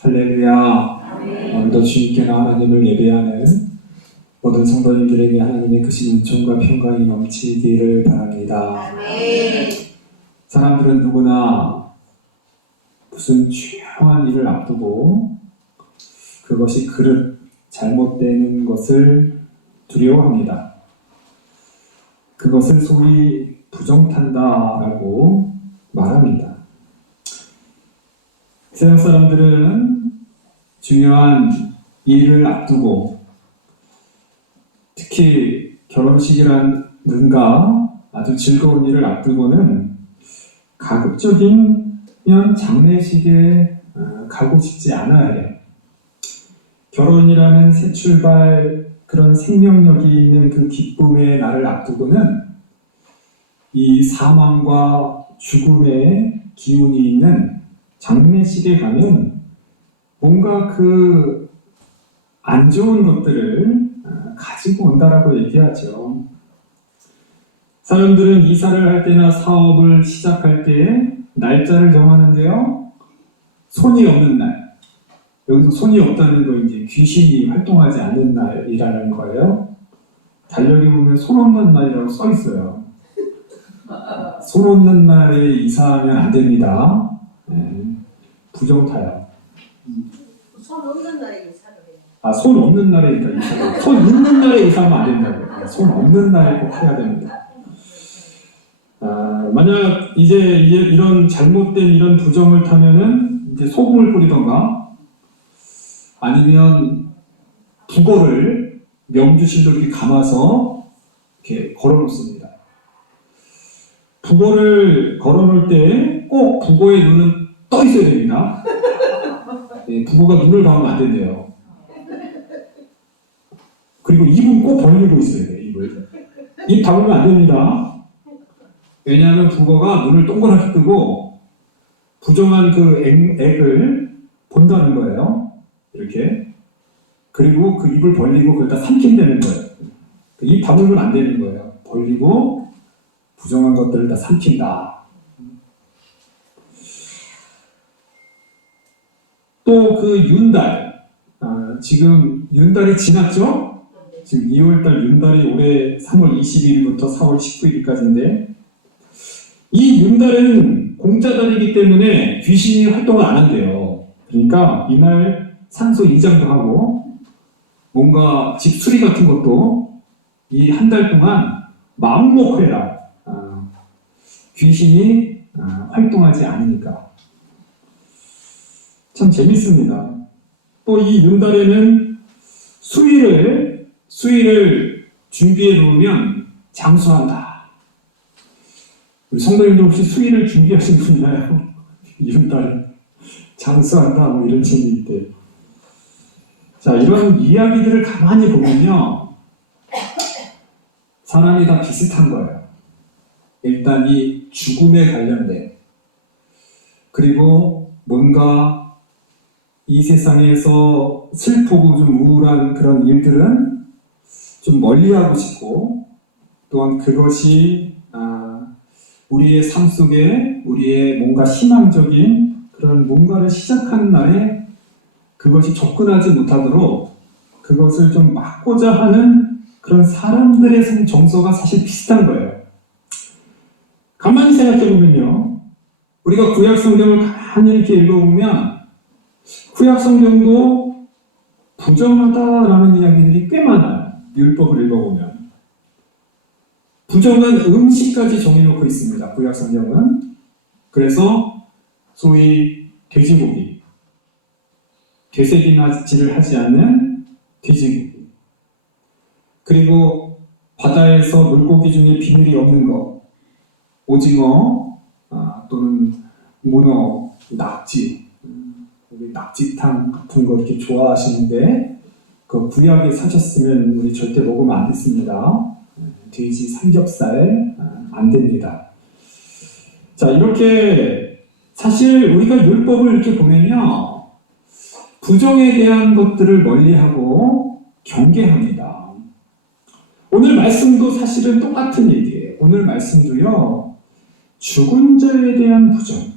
할렐루야. 오늘도 주님께나 하나님을 예배하는 모든 성도님들에게 하나님의 크신 은총과 평강이 넘치기를 바랍니다. 사람들은 누구나 무슨 중요한 일을 앞두고 그것이 그릇 잘못되는 것을 두려워합니다. 그것을 소위 부정탄다라고 말합니다. 세상 사람들은 중요한 일을 앞두고 특히 결혼식이라든가 아주 즐거운 일을 앞두고는 가급적이면 장례식에 가고 싶지 않아야 해요. 결혼이라는 새 출발, 그런 생명력이 있는 그 기쁨의 날을 앞두고는 이 사망과 죽음의 기운이 있는 장례식에 가면 뭔가 그 안 좋은 것들을 가지고 온다라고 얘기하죠. 사람들은 이사를 할 때나 사업을 시작할 때 날짜를 정하는데요. 손이 없는 날. 여기서 손이 없다는 거 이제 귀신이 활동하지 않는 날이라는 거예요. 달력에 보면 손 없는 날이라고 써 있어요. 손 없는 날에 이사하면 안 됩니다. 부정타요. 손 없는 날에 이사를 해요. 손 없는 날에 이사를. 손 있는 날에 이사하면 안 된다고요. 손 없는 날에 꼭 해야 됩니다. 만약 이제 이런 잘못된 이런 부정을 타면은 이제 소금을 뿌리던가 아니면 북어를 명주실로 이렇게 감아서 이렇게 걸어놓습니다. 북어를 걸어놓을 때 꼭 북어의 눈은 떠 있어야 됩니다. 북어가 눈을 감으면 안 된대요. 그리고 입은 꼭 벌리고 있어야 돼요. 입 닫으면 안 됩니다. 왜냐하면 북어가 눈을 동그랗게 뜨고 부정한 그 액을 본다는 거예요. 이렇게. 그리고 그 입을 벌리고 그걸 다 삼킨다는 거예요. 입 다물면 안 되는 거예요. 벌리고 부정한 것들을 다 삼킨다. 또 그 윤달. 지금 윤달이 지났죠? 지금 2월달 윤달이 올해 3월 20일부터 4월 19일까지인데 이 윤달은 공짜달이기 때문에 귀신이 활동을 안 한대요. 그러니까 이날 산소 이장도 하고 뭔가 집 수리 같은 것도 이 한 달 동안 마음먹해라. 귀신이 활동하지 않으니까. 참 재밌습니다. 또 이 윤달에는 수의를 준비해 놓으면 장수한다. 우리 성도님들 혹시 수의를 준비하신 분 있나요? 윤달 장수한다 뭐 이런 책이 있대요. 자, 이런 이야기들을 가만히 보면요, 사람이 다 비슷한 거예요. 일단 이 죽음에 관련된, 그리고 뭔가 이 세상에서 슬프고 좀 우울한 그런 일들은 좀 멀리하고 싶고, 또한 그것이 우리의 삶 속에 우리의 뭔가 희망적인 그런 뭔가를 시작하는 날에 그것이 접근하지 못하도록 그것을 좀 막고자 하는 그런 사람들의 정서가 사실 비슷한 거예요. 가만히 생각해보면요, 우리가 구약 성경을 가만히 이렇게 읽어보면 구약 성경도 부정하다라는 이야기들이 꽤 많아요. 율법을 읽어보면 부정한 음식까지 정해놓고 있습니다. 구약 성경은. 그래서 소위 돼지고기, 되새김질을 하지 않는 돼지고기, 그리고 바다에서 물고기 중에 비늘이 없는 것, 오징어 또는 문어, 낙지, 낙지탕 같은 거 이렇게 좋아하시는데 그 구약에 사셨으면 우리 절대 먹으면 안 됐습니다. 돼지 삼겹살 안 됩니다. 자, 이렇게 사실 우리가 율법을 이렇게 보면요, 부정에 대한 것들을 멀리하고 경계합니다. 오늘 말씀도 사실은 똑같은 얘기예요. 오늘 말씀도요, 죽은 자에 대한 부정.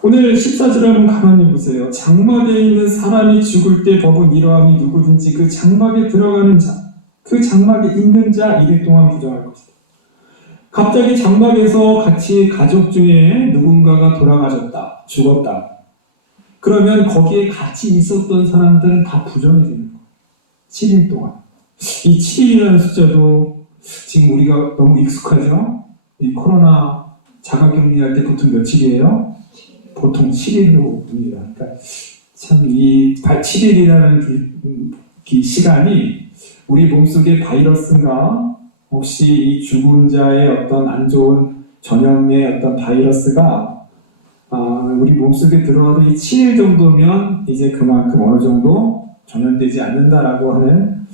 오늘 14절 한번 가만히 보세요. 장막에 있는 사람이 죽을 때 법은 이러함이 누구든지 그 장막에 들어가는 자, 그 장막에 있는 자 이래 동안 부정할 것이다. 갑자기 장막에서 같이 가족 중에 누군가가 돌아가셨다, 죽었다. 그러면 거기에 같이 있었던 사람들은 다 부정이 되는 거예요. 7일 동안. 이 7일이라는 숫자도 지금 우리가 너무 익숙하죠? 이 코로나 자가격리할 때 보통 며칠이에요? 보통 7일로 봅니다. 그러니까 참 이 7일이라는 시간이 우리 몸속에 바이러스인가 혹시 이 죽은 자의 어떤 안 좋은 전염의 어떤 바이러스가 우리 몸속에 들어와도 이 7일 정도면 이제 그만큼 어느 정도 전염되지 않는다라고 하는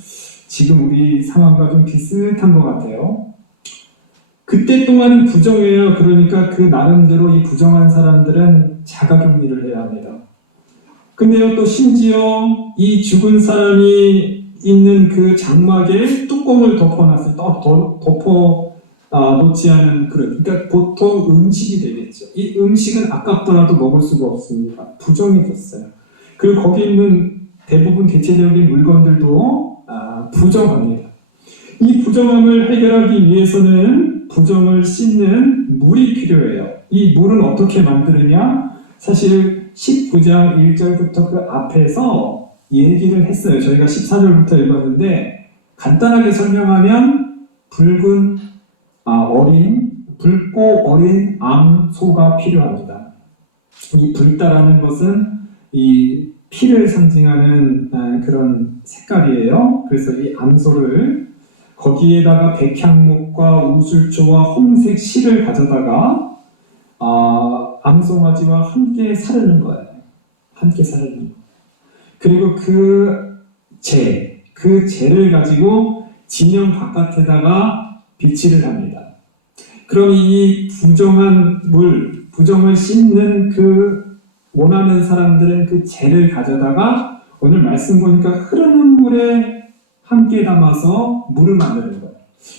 지금 우리 상황과 좀 비슷한 것 같아요. 그때 동안은 부정해요. 그러니까 그 나름대로 이 부정한 사람들은 자가격리를 해야 합니다. 근데요 또 심지어 이 죽은 사람이 있는 그 장막에 뚜껑을 덮어놨어요. 덮어 놓지 않은 그릇. 그러니까 보통 음식이 되겠죠. 이 음식은 아깝더라도 먹을 수가 없습니다. 부정이 됐어요. 그리고 거기 있는 대부분 대체적인 물건들도 부정합니다. 이 부정함을 해결하기 위해서는 부정을 씻는 물이 필요해요. 이 물은 어떻게 만드느냐? 사실 19장 1절부터 그 앞에서 얘기를 했어요. 저희가 14절부터 읽었는데 간단하게 설명하면 붉고 어린 암소가 필요합니다. 이 붉다라는 것은 이 피를 상징하는 그런 색깔이에요. 그래서 이 암소를 거기에다가 백향목과 우술초와 홍색 실을 가져다가 암송아지와 함께 사르는 거예요. 함께 사르는 거예요. 그리고 그 재를 가지고 진영 바깥에다가 비치를 합니다. 그럼 이 부정한 물, 부정을 씻는 그 원하는 사람들은 그 재를 가져다가 오늘 말씀 보니까 흐르는 물에 함께 담아서 물을 만드는 거예요.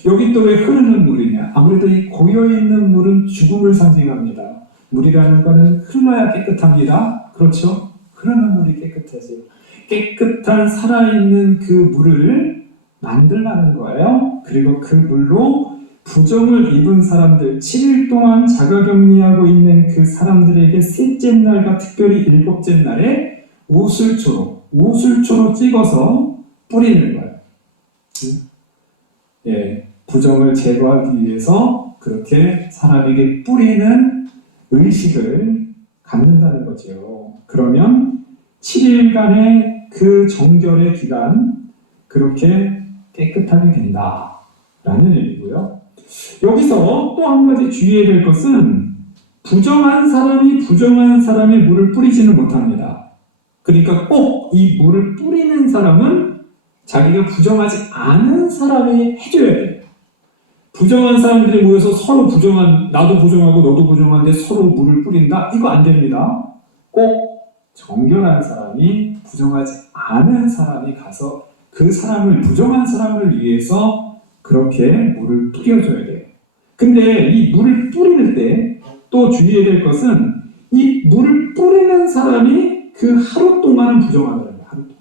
여기 또 왜 흐르는 물이냐? 아무래도 이 고여있는 물은 죽음을 상징합니다. 물이라는 것은 흘러야 깨끗합니다. 그렇죠? 흐르는 물이 깨끗하지. 깨끗한 살아있는 그 물을 만들라는 거예요. 그리고 그 물로 부정을 입은 사람들, 7일 동안 자가격리하고 있는 그 사람들에게 셋째 날과 특별히 일곱째 날에 우술초로 찍어서 뿌리는 거예요. 부정을 제거하기 위해서 그렇게 사람에게 뿌리는 의식을 갖는다는 거죠. 그러면 7일간의 그 정결의 기간 그렇게 깨끗하게 된다라는 의미고요. 여기서 또 한 가지 주의해야 될 것은 부정한 사람이 부정한 사람의 물을 뿌리지는 못합니다. 그러니까 꼭 이 물을 뿌리는 사람은 자기가 부정하지 않은 사람이 해줘야 돼요. 부정한 사람들이 모여서 서로 나도 부정하고 너도 부정한데 서로 물을 뿌린다? 이거 안 됩니다. 꼭 정결한 사람이 부정하지 않은 사람이 가서 그 사람을 부정한 사람을 위해서 그렇게 물을 뿌려줘야 돼요. 근데 이 물을 뿌리는 때 또 주의해야 될 것은 이 물을 뿌리는 사람이 그 하루 동안은 부정하더라고요. 하루 동안.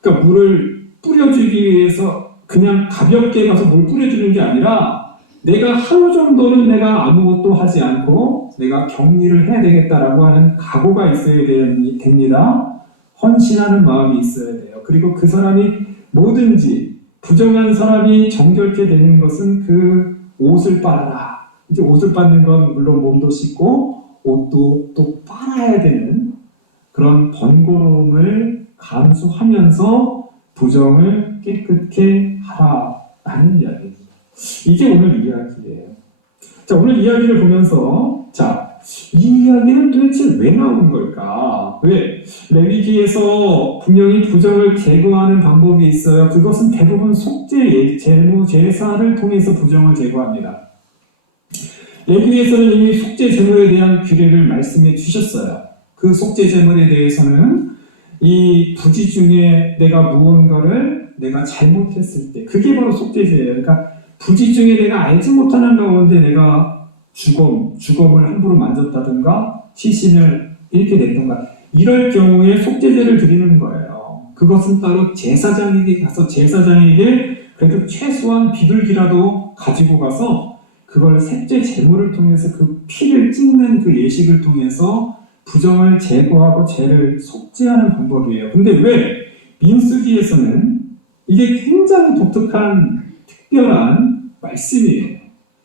그러니까 물을 뿌려주기 위해서 그냥 가볍게 가서 물 뿌려주는 게 아니라 내가 하루 정도는 내가 아무것도 하지 않고 내가 격리를 해야 되겠다라고 하는 각오가 있어야 됩니다. 헌신하는 마음이 있어야 돼요. 그리고 그 사람이 뭐든지 부정한 사람이 정결케 되는 것은 그 옷을 빨아라. 이제 옷을 빨는 건 물론 몸도 씻고 옷도 또 빨아야 되는 그런 번거로움을 감수하면서 부정을 깨끗게 하라는 이야기입니다. 이게 오늘 이야기예요. 자, 오늘 이야기를 보면서 이 이야기는 도대체 왜 나온 걸까? 왜? 레위기에서 분명히 부정을 제거하는 방법이 있어요. 그것은 대부분 속죄, 제무, 제사를 통해서 부정을 제거합니다. 레위기에서는 이미 속죄 제물에 대한 규례를 말씀해 주셨어요. 그 속죄 제물에 대해서는 이 부지 중에 내가 무언가를 내가 잘못했을 때 그게 바로 속죄제예요. 그러니까 부지 중에 내가 알지 못하는 가운데 내가 주검을 함부로 만졌다든가 시신을 이렇게 냈던가 이럴 경우에 속죄제를 드리는 거예요. 그것은 따로 제사장에게 가서 제사장에게 그래도 최소한 비둘기라도 가지고 가서 그걸 색죄 제물을 통해서 그 피를 찍는 그 예식을 통해서 부정을 제거하고 죄를 속죄하는 방법이에요. 근데 왜 민수기에서는 이게 굉장히 독특한 특별한 말씀이에요.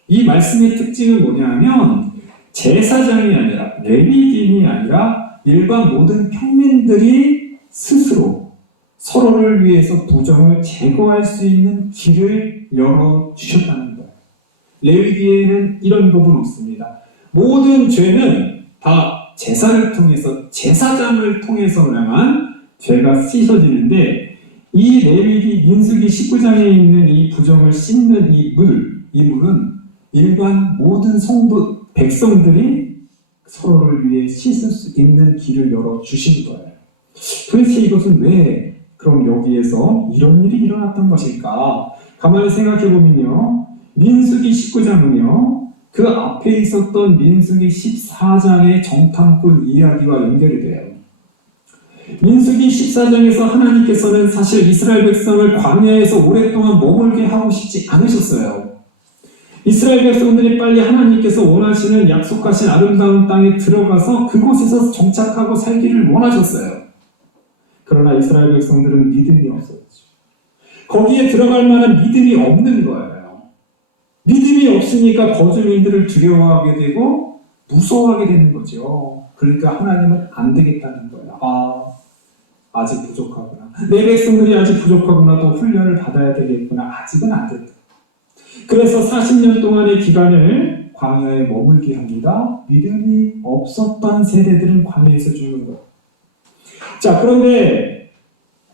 이 말씀의 특징은 뭐냐면 제사장이 아니라 레위인이 아니라 일반 모든 평민들이 스스로 서로를 위해서 부정을 제거할 수 있는 길을 열어주셨다는 거예요. 레위기에는 이런 부분 없습니다. 모든 죄는 다 제사를 통해서 제사장을 통해서만 죄가 씻어지는데 이 레위기 민수기 19장에 있는 이 부정을 씻는 이 물은 일반 모든 성도 백성들이 서로를 위해 씻을 수 있는 길을 열어주신 거예요. 도대체 이것은 왜 그럼 여기에서 이런 일이 일어났던 것일까? 가만히 생각해보면요. 민수기 19장은요. 그 앞에 있었던 민수기 14장의 정탐꾼 이야기와 연결이 돼요. 민수기 14장에서 하나님께서는 사실 이스라엘 백성을 광야에서 오랫동안 머물게 하고 싶지 않으셨어요. 이스라엘 백성들이 빨리 하나님께서 원하시는 약속하신 아름다운 땅에 들어가서 그곳에서 정착하고 살기를 원하셨어요. 그러나 이스라엘 백성들은 믿음이 없었죠. 거기에 들어갈 만한 믿음이 없는 거예요. 믿음이 없으니까 거주민들을 두려워하게 되고 무서워하게 되는 거죠. 그러니까 하나님은 안 되겠다는 거예요. 아직 부족하구나. 내 백성들이 아직 부족하구나. 또 훈련을 받아야 되겠구나. 아직은 안 된다. 그래서 40년 동안의 기간을 광야에 머물게 합니다. 믿음이 없었던 세대들은 광야에서 죽는 거예요. 자, 그런데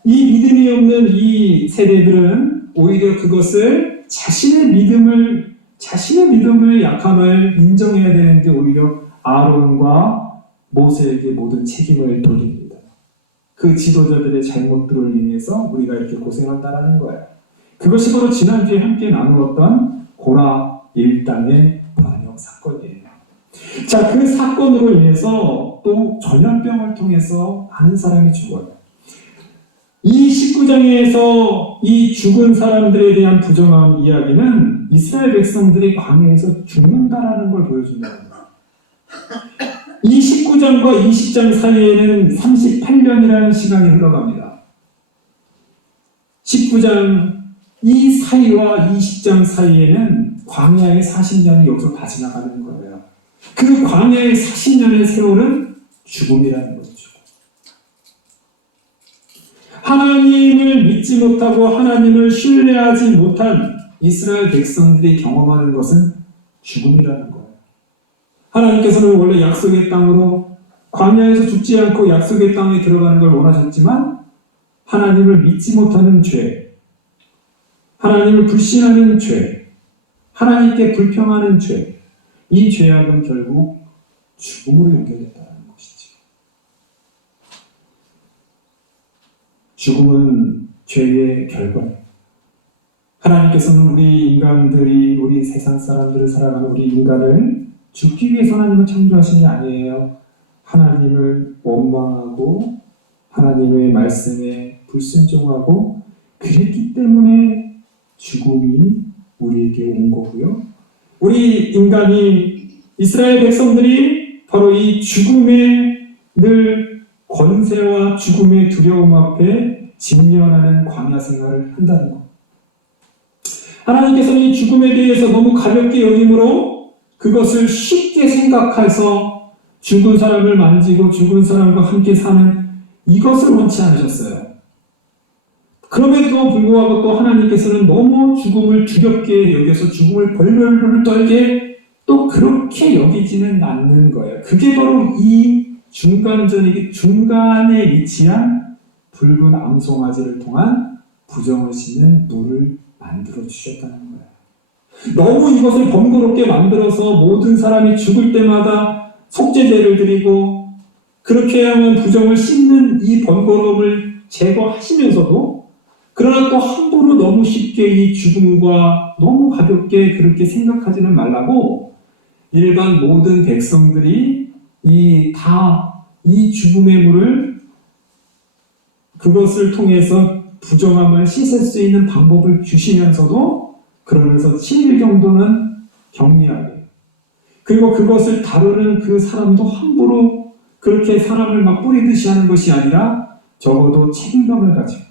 이 믿음이 없는 이 세대들은 오히려 그것을 자신의 믿음의 약함을 인정해야 되는데 오히려 아론과 모세에게 모든 책임을 돌립니다. 그 지도자들의 잘못들을 인해서 우리가 이렇게 고생한다는 거예요. 그것이 바로 지난주에 함께 나누었던 고라 일당의 반역 사건이에요. 자, 그 사건으로 인해서 또 전염병을 통해서 많은 사람이 죽어요. 이 19장에서 이 죽은 사람들에 대한 부정한 이야기는 이스라엘 백성들이 광야에서 죽는다라는 걸 보여준다. 이 19장과 20장 사이에는 38년이라는 시간이 흘러갑니다. 19장 이 사이와 20장 사이에는 광야의 40년이 여기서 다 지나가는 거예요. 그 광야의 40년의 세월은 죽음이라는 거죠. 하나님을 믿지 못하고 하나님을 신뢰하지 못한 이스라엘 백성들이 경험하는 것은 죽음이라는 거예요. 하나님께서는 원래 약속의 땅으로 광야에서 죽지 않고 약속의 땅에 들어가는 걸 원하셨지만 하나님을 믿지 못하는 죄, 하나님을 불신하는 죄, 하나님께 불평하는 죄, 이 죄악은 결국 죽음으로 연결됐다는 것이죠. 죽음은 죄의 결과예요. 하나님께서는 우리 인간들이, 우리 세상 사람들을 살아가는 우리 인간을 죽기 위해서 하나님을 창조하신 게 아니에요. 하나님을 원망하고 하나님의 말씀에 불순종하고 그랬기 때문에 죽음이 우리에게 온 거고요. 우리 인간이, 이스라엘 백성들이 바로 이 죽음의 늘 권세와 죽음의 두려움 앞에 직면하는 광야 생활을 한다는 것. 하나님께서는 이 죽음에 대해서 너무 가볍게 여김으로 그것을 쉽게 생각해서 죽은 사람을 만지고 죽은 사람과 함께 사는 이것을 원치 않으셨어요. 그럼에도 불구하고 또 하나님께서는 너무 죽음을 두렵게 여겨서 죽음을 벌벌 떨게 또 그렇게 여기지는 않는 거예요. 그게 바로 이 중간에 위치한 붉은 암송아지를 통한 부정을 씻는 물을 만들어 주셨다는 거예요. 너무 이것을 번거롭게 만들어서 모든 사람이 죽을 때마다 속죄제를 드리고 그렇게 해야만 부정을 씻는 이 번거로움을 제거하시면서도 그러나 또 함부로 너무 쉽게 이 죽음과 너무 가볍게 그렇게 생각하지는 말라고 일반 모든 백성들이 이 죽음의 물을 그것을 통해서 부정함을 씻을 수 있는 방법을 주시면서도 그러면서 7일 정도는 격리하게, 그리고 그것을 다루는 그 사람도 함부로 그렇게 사람을 막 뿌리듯이 하는 것이 아니라 적어도 책임감을 가지고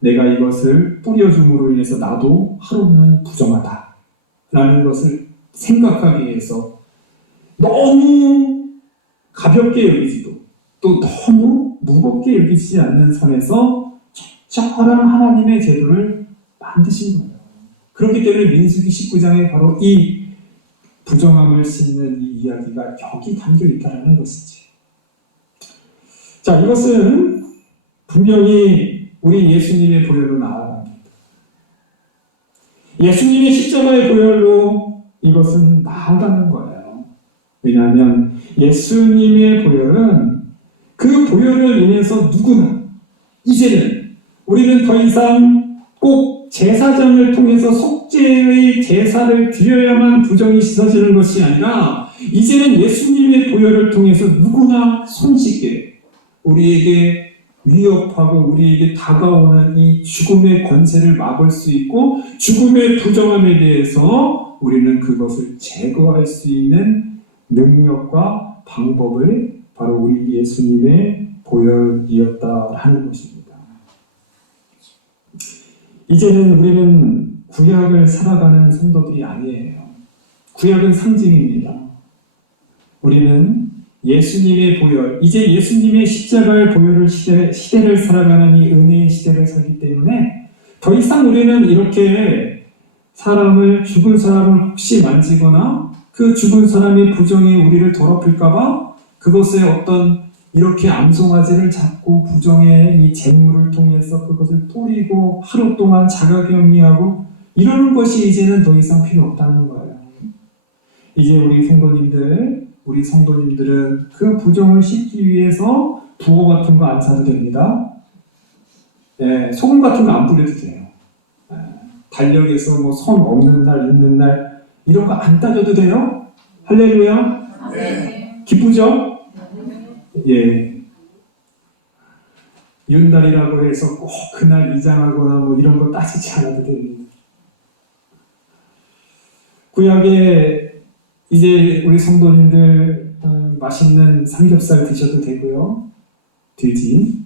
내가 이것을 뿌려줌으로 인해서 나도 하루는 부정하다 라는 것을 생각하기 위해서 너무 가볍게 여기지도 또 너무 무겁게 여기지 않는 선에서 적절한 하나님의 제도를 만드신 거예요. 그렇기 때문에 민수기 19장에 바로 이 부정함을 씻는 이 이야기가 여기 담겨 있다는 것이지. 자, 이것은 분명히 우리 예수님의 보혈로 나아갑니다. 예수님의 십자가의 보혈로 이것은 나아가는 거예요. 왜냐하면 예수님의 보혈은 그 보혈을 인해서 누구나 이제는 우리는 더 이상 꼭 제사장을 통해서 속죄의 제사를 드려야만 부정이 씻어지는 것이 아니라 이제는 예수님의 보혈을 통해서 누구나 손쉽게 우리에게 위협하고 우리에게 다가오는 이 죽음의 권세를 막을 수 있고 죽음의 부정함에 대해서 우리는 그것을 제거할 수 있는 능력과 방법을 바로 우리 예수님의 보혈이었다라는 것입니다. 이제는 우리는 구약을 살아가는 성도들이 아니에요. 구약은 상징입니다. 우리는 예수님의 보혈, 이제 예수님의 십자가의 보혈을 시대를 살아가는 이 은혜의 시대를 살기 때문에 더 이상 우리는 이렇게 죽은 사람을 혹시 만지거나 그 죽은 사람의 부정이 우리를 더럽힐까봐 그것에 어떤 이렇게 암송아지를 잡고 부정의 이 잿물을 통해서 그것을 뿌리고 하루 동안 자가격리하고 이러는 것이 이제는 더 이상 필요 없다는 거예요. 이제 우리 성도님들은 그 부정을 씻기 위해서 부어 같은 거 안 사도 됩니다. 예, 소금 같은 거 안 뿌려도 돼요. 예, 달력에서 뭐 손 없는 날, 있는 날 이런 거 안 따져도 돼요. 할렐루야. 네. 기쁘죠? 예. 윤달이라고 해서 꼭 그날 이장하거나 뭐 이런 거 따지지 않아도 됩니다. 구약에 이제 우리 성도님들 맛있는 삼겹살 드셔도 되고요. 돼지,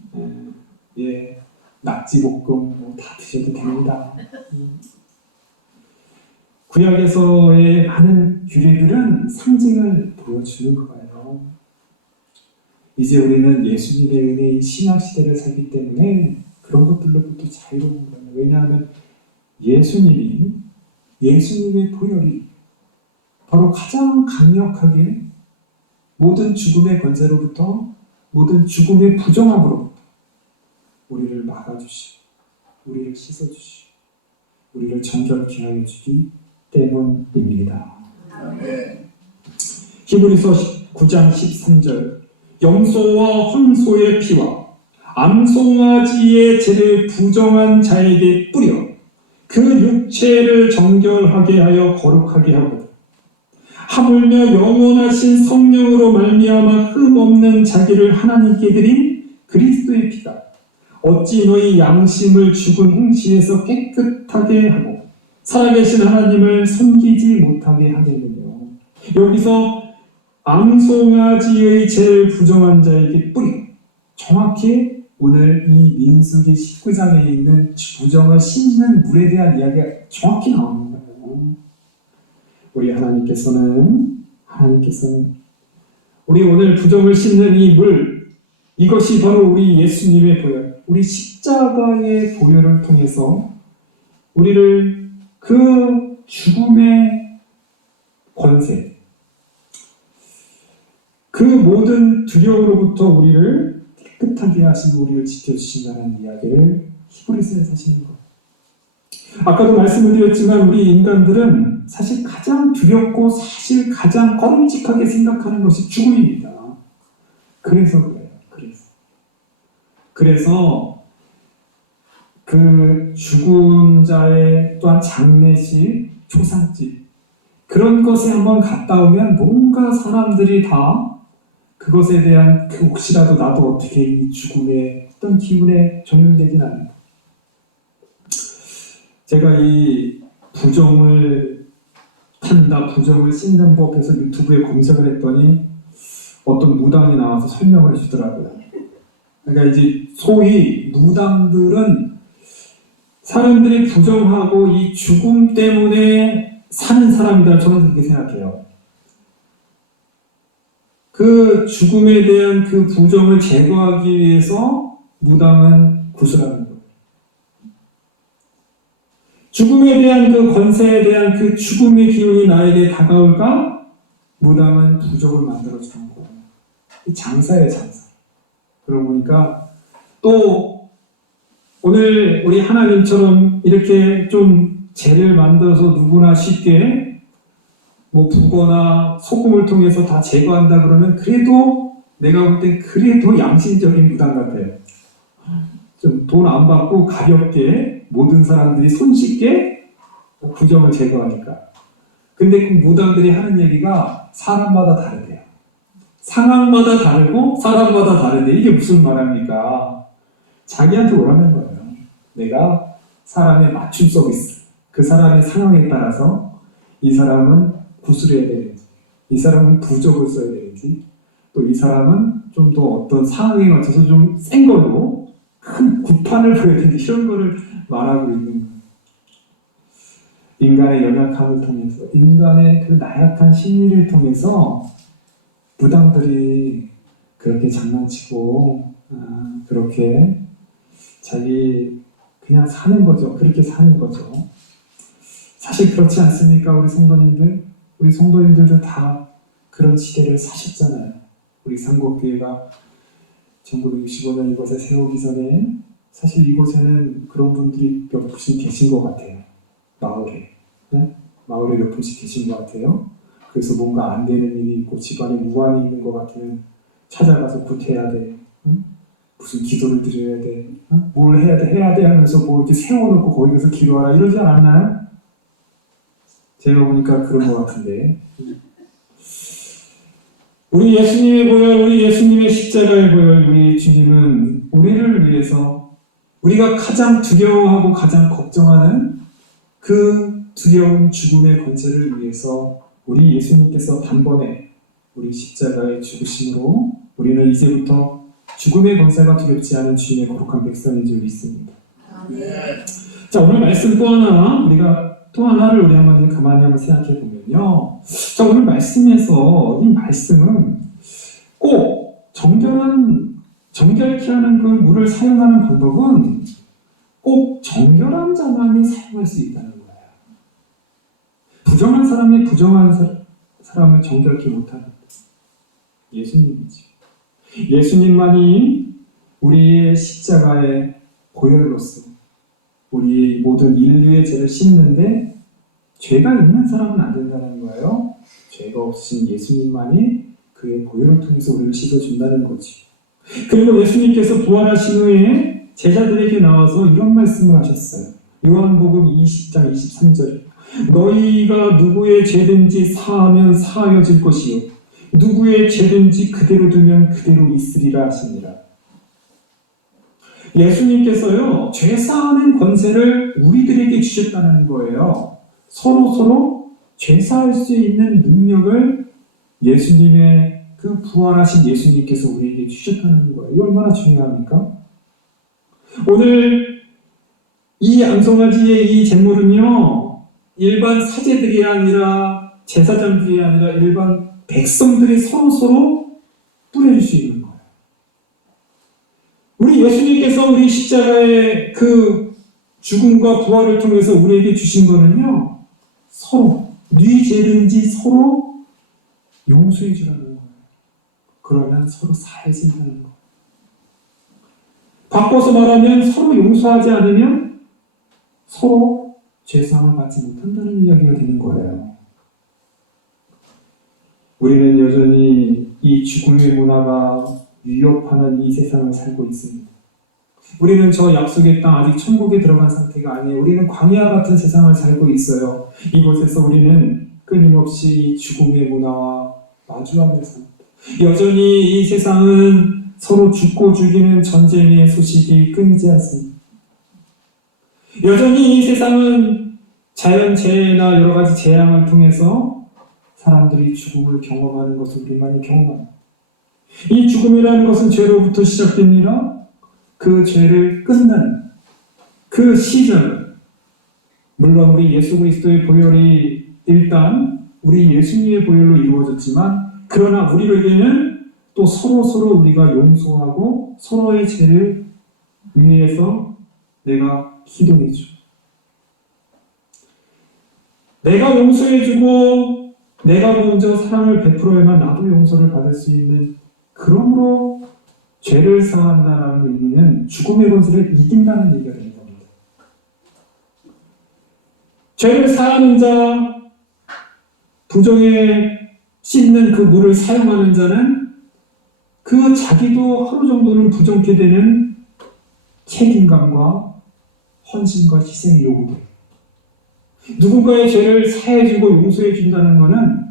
예, 낙지볶음 뭐 다 드셔도 됩니다. 구약에서의 많은 규례들은 상징을 보여주는 거예요. 이제 우리는 예수님의 은혜의 신약 시대를 살기 때문에 그런 것들로부터 자유로운 거예요. 왜냐하면 예수님의 보혈이 바로 가장 강력하게 모든 죽음의 권세로부터 모든 죽음의 부정함으로부터 우리를 막아주시고 우리를 씻어주시고 우리를 정결케 하여 주기 때문입니다. 히브리서 9장 13절 염소와 황소의 피와 암송아지의 죄를 부정한 자에게 뿌려 그 육체를 정결하게 하여 거룩하게 하거든. 하물며 영원하신 성령으로 말미암아 흠없는 자기를 하나님께 드린 그리스도의 피가 어찌 너희 양심을 죽은 행실에서 깨끗하게 하고 살아계신 하나님을 섬기지 못하게 하겠느냐. 여기서 암송아지의 죄를 부정한 자에게 뿌리, 정확히 오늘 이 민수기 19장에 있는 부정을 씻는 물에 대한 이야기가 정확히 나오는 거예요. 우리 하나님께서는 우리 오늘 부정을 씻는 이 물, 이것이 바로 우리 예수님의 보혈, 우리 십자가의 보혈을 통해서 우리를 그 죽음의 권세, 그 모든 두려움으로부터 우리를 깨끗하게 하시고 우리를 지켜주신다는 이야기를 히브리서에서 하시는 거예요. 아까도 말씀을 드렸지만 우리 인간들은 사실 가장 두렵고 사실 가장 꺼림직하게 생각하는 것이 죽음입니다. 그래서 그래요. 그래서 그 죽은 자의 또한 장례식, 초상집 그런 것에 한번 갔다 오면 뭔가 사람들이 다 그것에 대한 그 혹시라도 나도 어떻게 이 죽음의 어떤 기운에 적용되진 않는가. 제가 이 부정을 탄다, 부정을 씻는 법에서 유튜브에 검색을 했더니 어떤 무당이 나와서 설명을 해주더라고요. 그러니까 이제 소위 무당들은 사람들이 부정하고 이 죽음 때문에 사는 사람이다. 저는 그렇게 생각해요. 그 죽음에 대한 그 부정을 제거하기 위해서 무당은 구슬하는 거예요. 죽음에 대한 그 권세에 대한 그 죽음의 기운이 나에게 다가올까? 무당은 부적을 만들어주는 거예요. 장사예요, 장사. 그러고 보니까 또 오늘 우리 하나님처럼 이렇게 좀 죄를 만들어서 누구나 쉽게 뭐 부거나 소금을 통해서 다 제거한다 그러면 그래도 내가 볼 때 그래도 양심적인 무당 같아요. 좀 돈 안 받고 가볍게 모든 사람들이 손쉽게 부정을 제거하니까. 근데 그 무당들이 하는 얘기가 사람마다 다르대요. 상황마다 다르고 사람마다 다른데 이게 무슨 말합니까? 자기한테 오라는 거예요. 내가 사람의 맞춤 서비스, 그 사람의 상황에 따라서 이 사람은 구슬해야 되는지, 이 사람은 부적을 써야 되는지, 또 이 사람은 좀 더 어떤 상황에 맞춰서 좀 센 걸로 큰 구판을 보여야 되는지 이런 거를 말하고 있는 거예요. 인간의 연약함을 통해서, 인간의 그 나약한 심리를 통해서 무당들이 그렇게 장난치고 그렇게 자기 그냥 사는 거죠. 그렇게 사는 거죠. 사실 그렇지 않습니까? 우리 성도님들? 우리 성도님들도 다 그런 시대를 사셨잖아요. 우리 삼국교회가 1965년 이곳에 세우기 전에 사실 이곳에는 그런 분들이 몇 분씩 계신 것 같아요. 마을에. 네? 마을에 몇 분씩 계신 것 같아요. 그래서 뭔가 안 되는 일이 있고 집안에 무안이 있는 것 같으면 찾아가서 구태해야 돼. 응? 무슨 기도를 드려야 돼. 응? 뭘 해야 돼 하면서 뭐 이렇게 세워놓고 거기 가서 기도하라 이러지 않았나요? 제가 보니까 그런 것 같은데. 우리 예수님의 보혈, 우리 예수님의 십자가의 보혈, 우리 주님은 우리를 위해서 우리가 가장 두려워하고 가장 걱정하는 그 두려운 죽음의 권세를 위해서 우리 예수님께서 단번에 우리 십자가의 죽으심으로 우리는 이제부터 죽음의 권세가 두렵지 않은 주님의 거룩한 백성인 줄 믿습니다. 자, 오늘 말씀 또 하나를 우리 한번 가만히 한번 생각해 보면요. 자, 오늘 말씀에서 이 말씀은 꼭 정결케 하는 그 물을 사용하는 방법은 꼭 정결한 자만이 사용할 수 있다는 거예요. 부정한 사람이 부정한 사람을 정결케 못하는 예수님이지. 예수님만이 우리의 십자가의 보혈로서 우리 모든 인류의 죄를 씻는데 죄가 있는 사람은 안 된다는 거예요. 죄가 없으신 예수님만이 그의 보혈을 통해서 우리를 씻어준다는 거지. 그리고 예수님께서 부활하신 후에 제자들에게 나와서 이런 말씀을 하셨어요. 요한복음 20장 23절. 너희가 누구의 죄든지 사하면 사하여질 것이요 누구의 죄든지 그대로 두면 그대로 있으리라 하시니라. 예수님께서요, 죄 사하는 권세를 우리들에게 주셨다는 거예요. 서로 죄 사할 수 있는 능력을 예수님의 그 부활하신 예수님께서 우리에게 주셨다는 거예요. 이거 얼마나 중요합니까? 오늘 이 암송아지의 이 제물은요, 일반 사제들이 아니라 제사장들이 아니라 일반 백성들이 서로 뿌려줄 수 있는 거예요. 우리 예수님께서 우리 십자가의 그 죽음과 부활을 통해서 우리에게 주신 거는요, 서로 네 죄든지 서로 용서해 주라는 거예요. 그러면 서로 사해진다는 거예요. 바꿔서 말하면 서로 용서하지 않으면 서로 죄상을 받지 못한다는 이야기가 되는 거예요. 우리는 여전히 이 죽음의 문화가 위협하는 이 세상을 살고 있습니다. 우리는 저 약속의 땅 아직 천국에 들어간 상태가 아니에요. 우리는 광야 같은 세상을 살고 있어요. 이곳에서 우리는 끊임없이 죽음의 문화와 마주하며 삽니다. 여전히 이 세상은 서로 죽고 죽이는 전쟁의 소식이 끊이지 않습니다. 여전히 이 세상은 자연재해나 여러 가지 재앙을 통해서 사람들이 죽음을 경험하는 것을 우리 많이 경험합니다. 이 죽음이라는 것은 죄로부터 시작됩니다. 그 죄를 끝내는 그 시즌, 물론 우리 예수 그리스도의 보혈이 일단 우리 예수님의 보혈로 이루어졌지만, 그러나 우리에게는 또 서로 우리가 용서하고 서로의 죄를 위해서 내가 기도해주고, 내가 용서해주고 내가 먼저 사랑을 베풀어야만 나도 용서를 받을 수 있는, 그러므로 죄를 사한다라는 의미는 죽음의 권세를 이긴다는 얘기가 되는 겁니다. 죄를 사하는 자, 부정에 씻는 그 물을 사용하는 자는 그 자기도 하루 정도는 부정케 되는 책임감과 헌신과 희생이 요구돼요. 누군가의 죄를 사해주고 용서해준다는 것은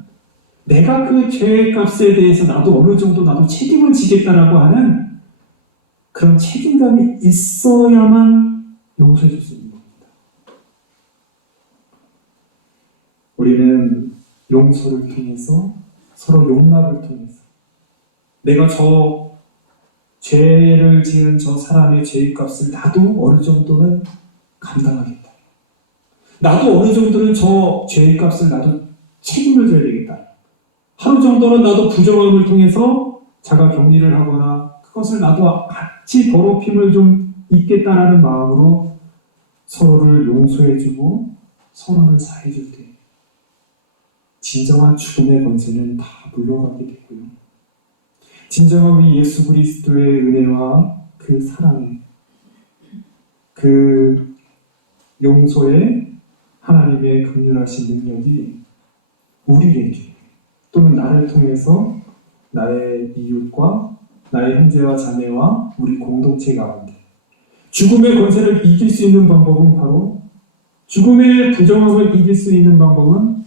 내가 그 죄의 값에 대해서 나도 어느 정도 나도 책임을 지겠다라고 하는 그런 책임감이 있어야만 용서해 줄 수 있는 겁니다. 우리는 용서를 통해서, 서로 용납을 통해서, 내가 저 죄를 지은 저 사람의 죄의 값을 나도 어느 정도는 감당하겠다. 나도 어느 정도는 저 죄의 값을 나도 책임을 져야 되겠다. 하루 정도는 나도 부정함을 통해서 자가 격리를 하거나 그것을 나도 같이 더럽힘을 좀 입겠다라는 마음으로 서로를 용서해주고 서로를 사해줄 때 진정한 죽음의 권세는 다 물러가게 되고요. 진정한 우리 예수 그리스도의 은혜와 그 사랑의 그 용서의 하나님의 긍휼하신 능력이 우리에게 또는 나를 통해서 나의 이웃과 나의 형제와 자매와 우리 공동체 가운데 죽음의 권세를 이길 수 있는 방법은 바로, 죽음의 부정함을 이길 수 있는 방법은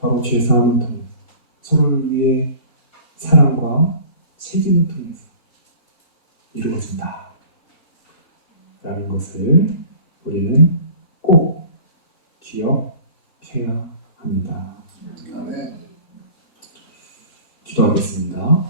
바로 죄사함을 통해서 서로를 위해 사랑과 책임을 통해서 이루어진다 라는 것을 우리는 꼭 기억해야 합니다. 아멘. 기도하겠습니다.